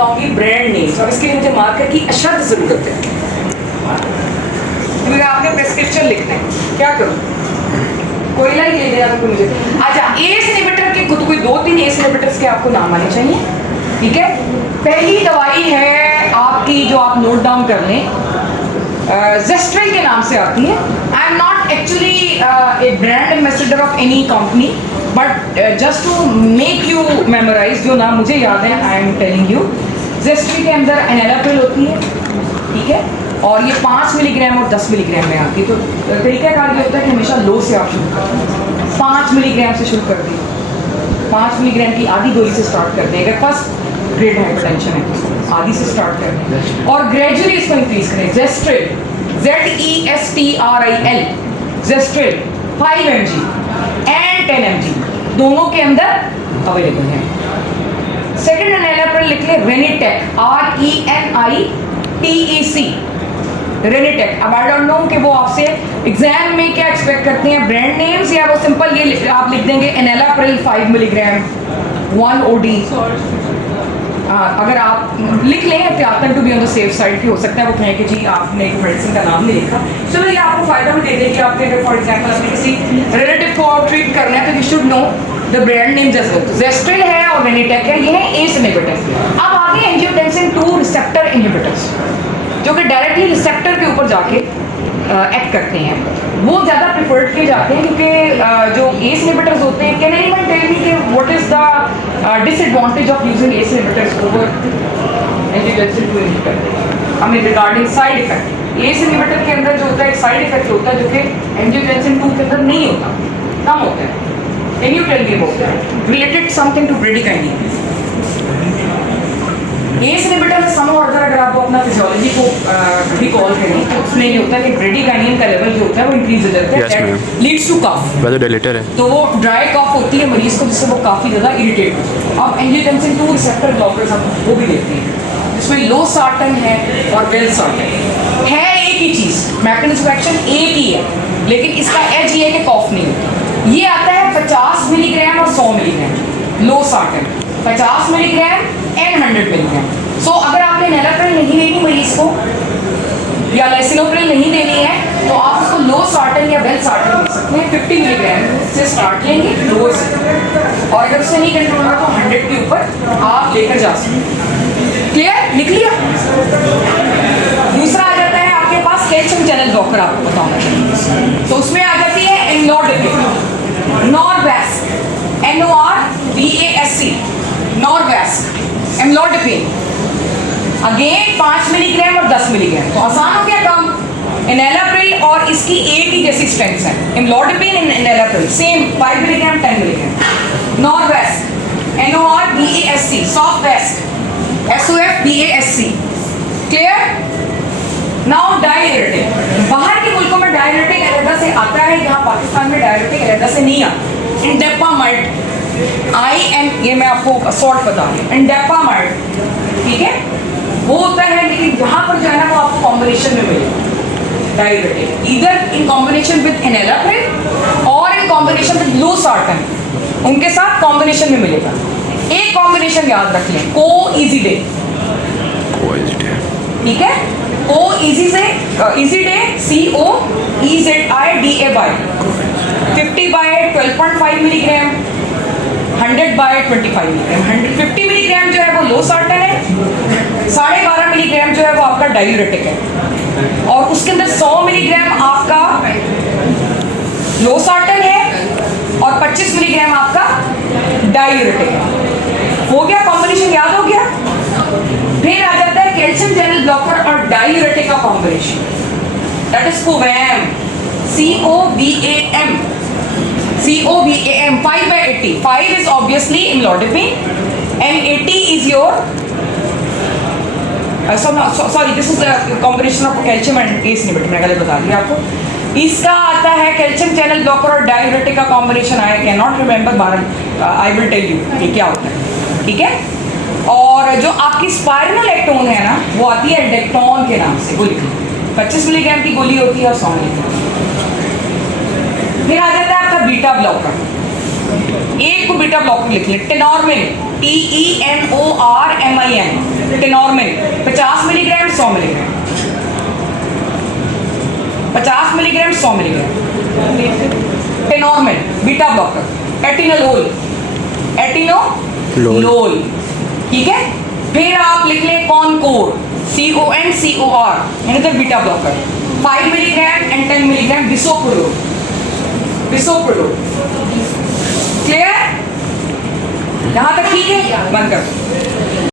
बताऊंगी brand names, और इसके लिए मुझे मार्कर की अशद ज़रूरत है, क्योंकि आपने प्रेस्क्रिप्शन लिखना है। क्या करूँ, कोई लाइक ले देना तो मुझे। अच्छा, एस इनहिबिटर के खुद कोई 2-3 एस इनहिबिटर्स के आपको नाम आने चाहिए, ठीक है। पहली दवाई है आपकी जो आप नोट डाउन कर लें, जेस्ट्रेल के नाम से आती है। I am not actually a brand ambassador of any company, but just to make you memorise, जो नाम मुझे याद है I am telling you. Zestril के अंदर एनालाप्रिल होती है, ठीक है, और ये 5 मिलीग्राम और 10 मिलीग्राम में आती है। तो तरीकाकार ये होता है कि हमेशा लो से आप शुरू करते हैं, 5 मिलीग्राम से शुरू कर दी, 5 मिलीग्राम की आधी गोली से स्टार्ट करते हैं। अगर फर्स्ट ग्रेड हाइपरटेंशन है, आधी से स्टार्ट करते हैं और ग्रेजुअली इसको इंक्रीज करें। जेस्ट्रेल, ZESTRIL, जेस्ट्रेल 5 mg एंड 10 mg दोनों के अंदर अवेलेबल है। सेकेंड एनालाप्रिल लिख ले, रेनिटेक, RENITEC, रेनिटेक। अब आई डोंट नो कि वो आपसे एग्जाम में क्या एक्सपेक्ट करते हैं, ब्रांड नेम्स, या वो सिंपल ये आप लिख देंगे एनालाप्रिल 5 मिलीग्राम 1 OD। अगर आप लिख लें एहतियातन to be on the safe side, की हो सकता है वो कहें कि जी आपने एक मेडिसिन का नाम नहीं लिखा। चलो ये आपको फायदा भी दे देगी, आपके अगर फॉर एग्जाम्पल आपने किसी रिलेटिव को ट्रीट करना है तो you should know the brand name just well. Zestril है और रेनिटेक है, ये है एस इनहिबिटर। अब आगे एंजियोटेंसिन 2 रिसेप्टर इनहिबिटर्स, जो कि डायरेक्टली रिसेप्टर के ऊपर जाके एक्ट करते हैं, वो ज़्यादा प्रिफर्ड किए जाते हैं, क्योंकि जो एस इनहिबिटर्स होते हैं, कैन एनीवन टेल मी कि what is the disadvantage of using S inhibitors over angiotensin 2 inhibitor? I mean regarding side effect, ACE inhibitor के अंदर जो होता है एक साइड इफेक्ट होता है जो कि एंजियोटेंसिन 2 के अंदर नहीं होता, कम होता है। Can you tell me about that, related something to bradykinin? ACE inhibitor में सम और अगर आप अपना फिजियोलॉजी को रिकॉल करें तो उसमें ये होता है कि ब्रेडिकाइनिन का लेवल जो होता है वो इंक्रीज हो जाता है, that leads to cough. Vasodilator है, तो वो ड्राई कफ होती है मरीज को, जिससे वो काफ़ी ज़्यादा इरिटेट होती है। अब एंजियोटेंसिन 2 रिसेप्टर ब्लॉकर्स हम वो भी देते हैं, जिसमें लो सार्टन है और वेल सार्टन है। एक ही चीज़, मैकेनिज्म ऑफ एक्शन एक ही है, लेकिन इसका एज ये है कि कॉफ नहीं होता। ये आता है 50 मिलीग्राम और 100 milligram losartan, 50 milligram and 100 milligram. So अगर आपने एनालाप्रिल नहीं देनी मरीज को या लाइसिनोप्रिल नहीं देनी है, तो आप उसको लो सार्टन या वेल सार्टन दे सकते हैं। 50 मिलीग्राम से स्टार्ट लेंगे लो से, और अगर उससे नहीं कंट्रोल होगा तो 100 के ऊपर आप लेकर जा सकते हैं। क्लियर, लिख लिया? दूसरा आ जाता है आपके पास कैल्शियम चैनल ब्लॉकर, आपको बताऊंगा। तो उसमें आ जाती है एमलॉडिपिन, नॉरवैस्क, NORVASC, नॉरवैस्क, एमलॉडिपिन, अगेन 5 मिलीग्राम और 10 मिलीग्राम। तो आसान हो गया काम। एनालाप्रिल और इसकी एक ही जैसी स्ट्रेंथ है, amlodipine and enalapril same 5 milligram 10 milligram. Norvasc, NORVASC, Softvasc, SOFBASC। Clear? Now diuretic, बाहर के मुल्कों में डायरेटिक अलहदा से आता है, यहाँ पाकिस्तान में डायरेटिक अलहदा से नहीं आता। इंडेपामाइड, ये मैं आपको शॉर्ट बता रही हूँ, इंडेपामाइड, ठीक है, वो होता है, लेकिन यहाँ पर जो है ना वो आपको कॉम्बिनेशन में मिलेगा डायरेटिक, इधर इन कॉम्बिनेशन विद एनालाप्रिल और इन कॉम्बिनेशन विद लो सार्टन, उनके साथ कॉम्बिनेशन में मिलेगा। एक कॉम्बिनेशन याद रख लें, कोइजिडे, ठीक है, कोइजिडे, COEZIDA 50/12.5 मिलीग्राम, 100/25 मिलीग्राम। 50 मिलीग्राम जो है वो लो सार्टन है, 12.5 मिलीग्राम जो है वो आपका डायूरेटिक है, और उसके अंदर 100 मिलीग्राम आपका लो सार्टन है और 25 मिलीग्राम आपका डायूरेटिक है। हो गया कॉम्बिनेशन, याद हो गया? फिर आ जाता है कैल्शियम चैनल ब्लॉकर और डायूरेटिक का combination, that is कोवैम, COVAM, 5/80. 5 is obviously imlodipine and 80 is your sorry, this is the combination of calcium and ACE inhibitor, मैंने गलत बता दिया आपको। इसका आता है कैल्शियम चैनल ब्लॉकर और डायूरेटिक का combination, I can not remember, I will tell you कि क्या होता है, ठीक है। और जो आपकी स्पाइरनोलेक्टोन है ना, वो आती है डेक्टोन के नाम से गोली, 25 मिलीग्राम की गोली होती है और 100 मिलीग्राम। फिर आ जाता है आपका बीटा ब्लॉकर, एक को बीटा ब्लॉकर लिख ले, Tenormin, TENORMIN, Tenormin 50 milligram 100 milligram, 50 milligram 100 milligram. Tenormin beta blocker. Atenolol, atenolol, ठीक है। फिर आप लिख लें कॉनकोर, CONCOR, यानी beta blocker. 5 milligram and 10 milligram bisoprolol, bisoprolol. Clear? यहां तक ठीक है? बंद कर।